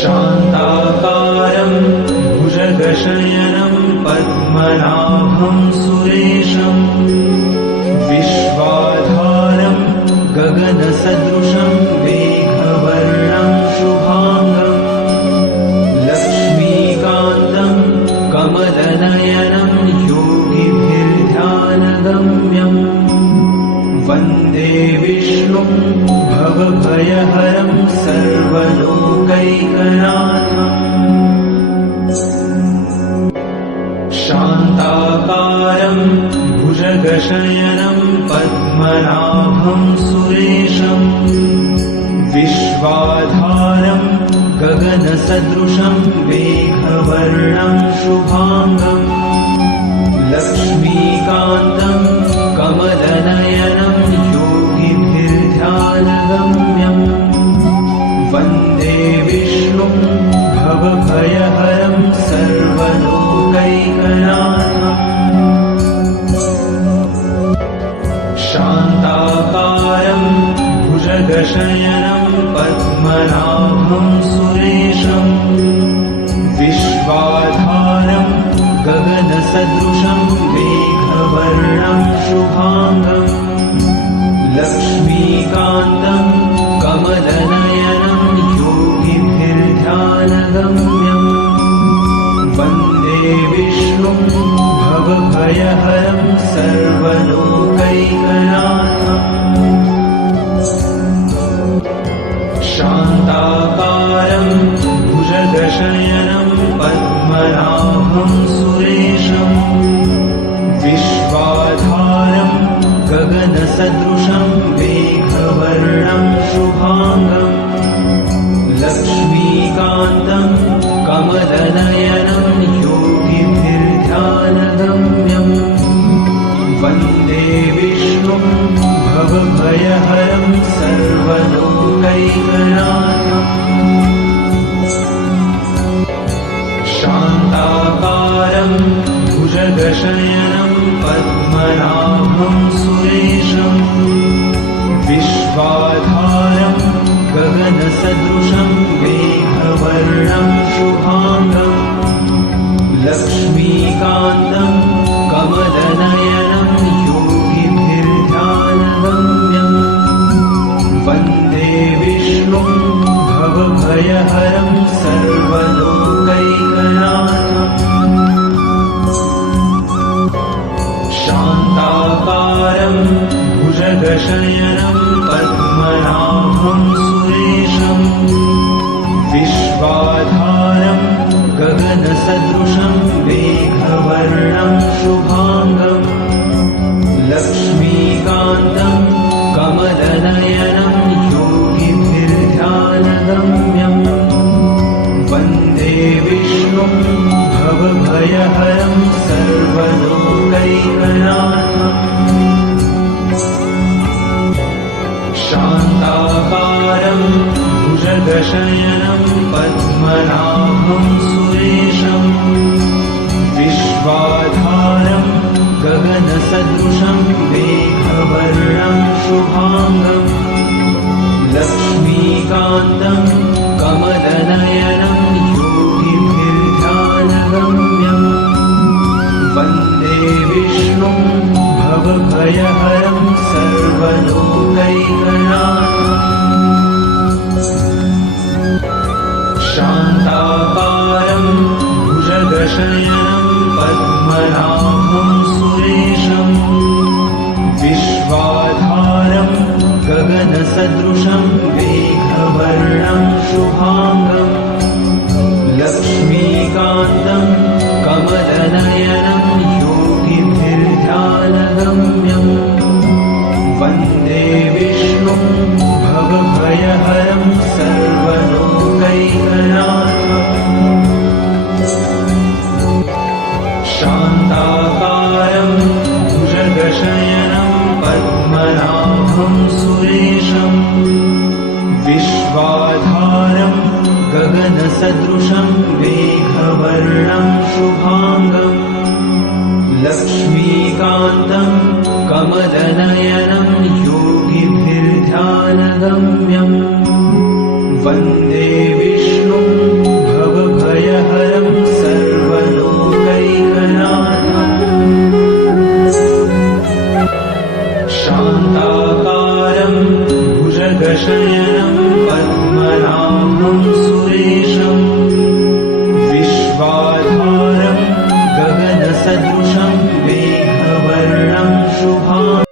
शान्ताकारं भुजगशयनं पद्मनाभं सुरेशं विश्वाधारं गगनसदृशं मेघवर्णं शुभांगं लक्ष्मीकान्तं कमलनयनं योगिभिर्ध्यानगम्यं वन्दे विष्णुं भवभयहरं सर्वलोकैकनाथम् शान्ताकारं भुजगशयनं पद्मनाभं सुरेशं विश्वाधारं गगनसदृशं मेघवर्णं शुभांगं लक्ष्मीकान्तं कमलनयनं योगिभिर्ध्यानगम्यं वन्दे विष्णुं भवभयहरं सर्वलोकैकनाथम् शान्ताकारं भुजगशयनं पद्मनाभं सुरेशं विश्वाधारं गगनसदृशं मेघवर्णं शुभांगं लक्ष्मीकान्तं कमलनयनं योगिभिर्ध्यानगम्यं वन्दे विष्णुं भवभयहरं सर्वलोकैकनाथम् शान्ताकारं भुजगशयनं पद्मनाभं सुरेशं विश्वाधारं गगनसदृशं मेघवर्णं शुभांगं लक्ष्मीकान्तं कमलनयनं योगिभिर्ध्यानगम्यं वन्दे विष्णुं भवभयहरं सर्वलोकैकनाथम् शान्ताकारं भुजगशयनं पद्मनाभं सुरेशं विश्वाधारं गगनसदृशं मेघवर्णं शुभांगं लक्ष्मीकान्तं कमलनयनं योगिभिर्ध्यानगम्यं वन्दे विष्णुं भवभयहरं सर्वलोकैकनाथम् शान्ताकारं भुजगशयनं पद्मनाभं सुरेशं विश्वाधारं गगनसदृशं मेघवर्णं शुभांगं लक्ष्मीकान्तं कमलनयनं योगिभिर्ध्यानगम्यं वन्दे विष्णुं भवभयहरं सर्वलोकैकनाथम् शान्ताकारं भुजगशयनं पद्मनाभं सुरेशं विश्वाधारं गगनसदृशं मेघवर्णं शुभांगं लक्ष्मीकान्तं कमलनयनं योगिभिर्ध्यानगम्यं वन्दे विष्णुं भवभयहरं सर्वलोकैकनाथम् शान्ताकारं भुजगशयनं पद्मनाभं सुरेशं विश्वाधारं गगनसदृशं मेघवर्णं शुभांगं लक्ष्मीकान्तं कमलनयनं योगिभिर्ध्यानगम्यं वन्दे विष्णुं भवभयहरं सर्वलोकैकनाथम् शान्ताकारं भुजगशयनं पद्मनाभं सुरेशं विश्वाधारं गगनसदृशं मेघवर्णं शुभांगं लक्ष्मीकान्तं कमलनयनं योगिभिर्ध्यानगम्यं वन्दे विष्णुं गगनशयनं पद्मनाभं सुरेशम् विश्वाधारं गगनसदृशं मेघवर्णं शुभाङ्गम्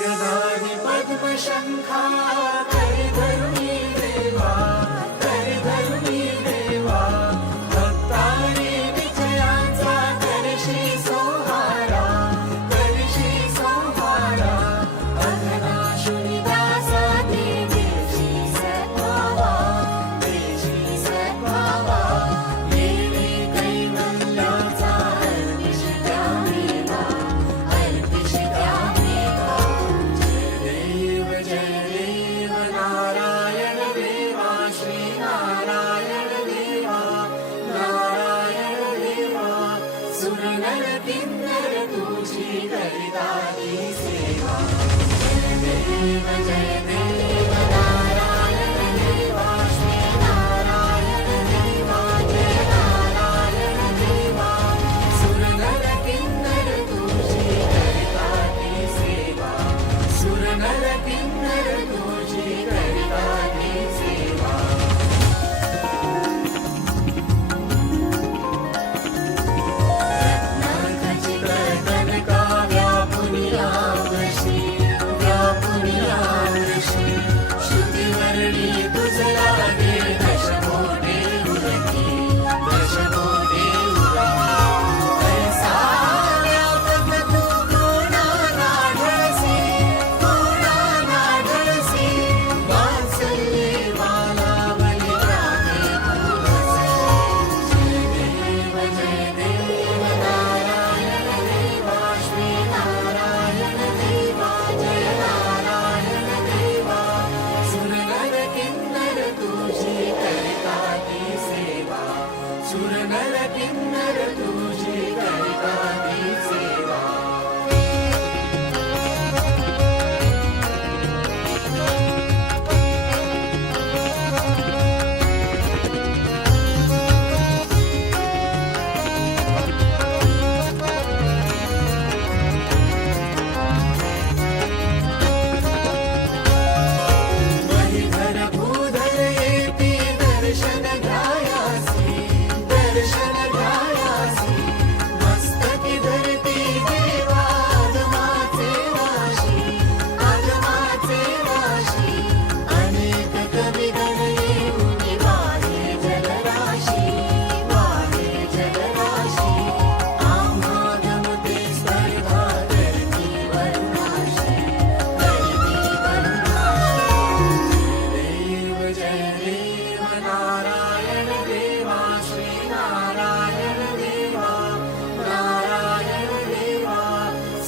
गदाधि पद्मशङ्खा करिधरुणी देवा करिधरुणी देवा भक्तारी विजयाचा करशी सोहारा अघनाशुनी दासा देशी सद्भावा येणे कैवल्याचा अर्पिष द्यावेला जय देव नारायण देवा श्री नारायण देवा सुरनर किन्नर तुझी करिता ती सेवा जय देव नारायण देवा श्री नारायण देवा जय नारायण देवा सुरनर किन्नर तुझी करिता ती सेवा सुरनर किन्नर तुझी करिता ती सेवा रत्नाखचित कनका व्यापुनियावशी श्रुतिवर्णी तुझ लागे दशमोटे उरकी ऐसा व्यापक तू कोणा नाढळसी वात्सल्ये वाला बलिरामे तू जय देव नारायण देवा श्री नारायण देवा जय नारायण देवा सुरनर किन्नर तुझी करिता ती सेवा सुरनर किन्नर तुझी करिता ती सेवा वहीधर भूधर येती दर्शन घ्यायासी मस्तकी धरती देवा आगमाचे राशी अनेक कविगण येऊन वाहे जलराशी आम्हा गमते स्पर्धा धरती वरुणाशी जय देव नारायण देवा श्री नारायण देवा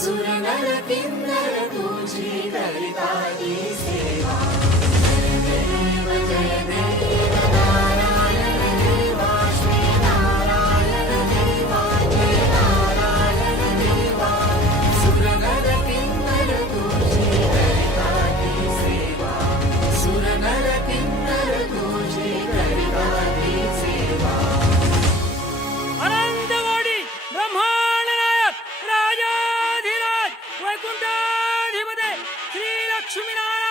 सुरनर किन्नर तुझी करिता ती सेवा जय देव नारायण देवा श्री नारायण देवा जय नारायण देवा सुरनर किन्नर तुझी करिता ती सेवा सुरनर किन्नर तुझी करिता ती सेवा अनंतकोटी ब्रह्मांड नायक राजाधिराज वैकुंठाधिपते श्री लक्ष्मीनारायण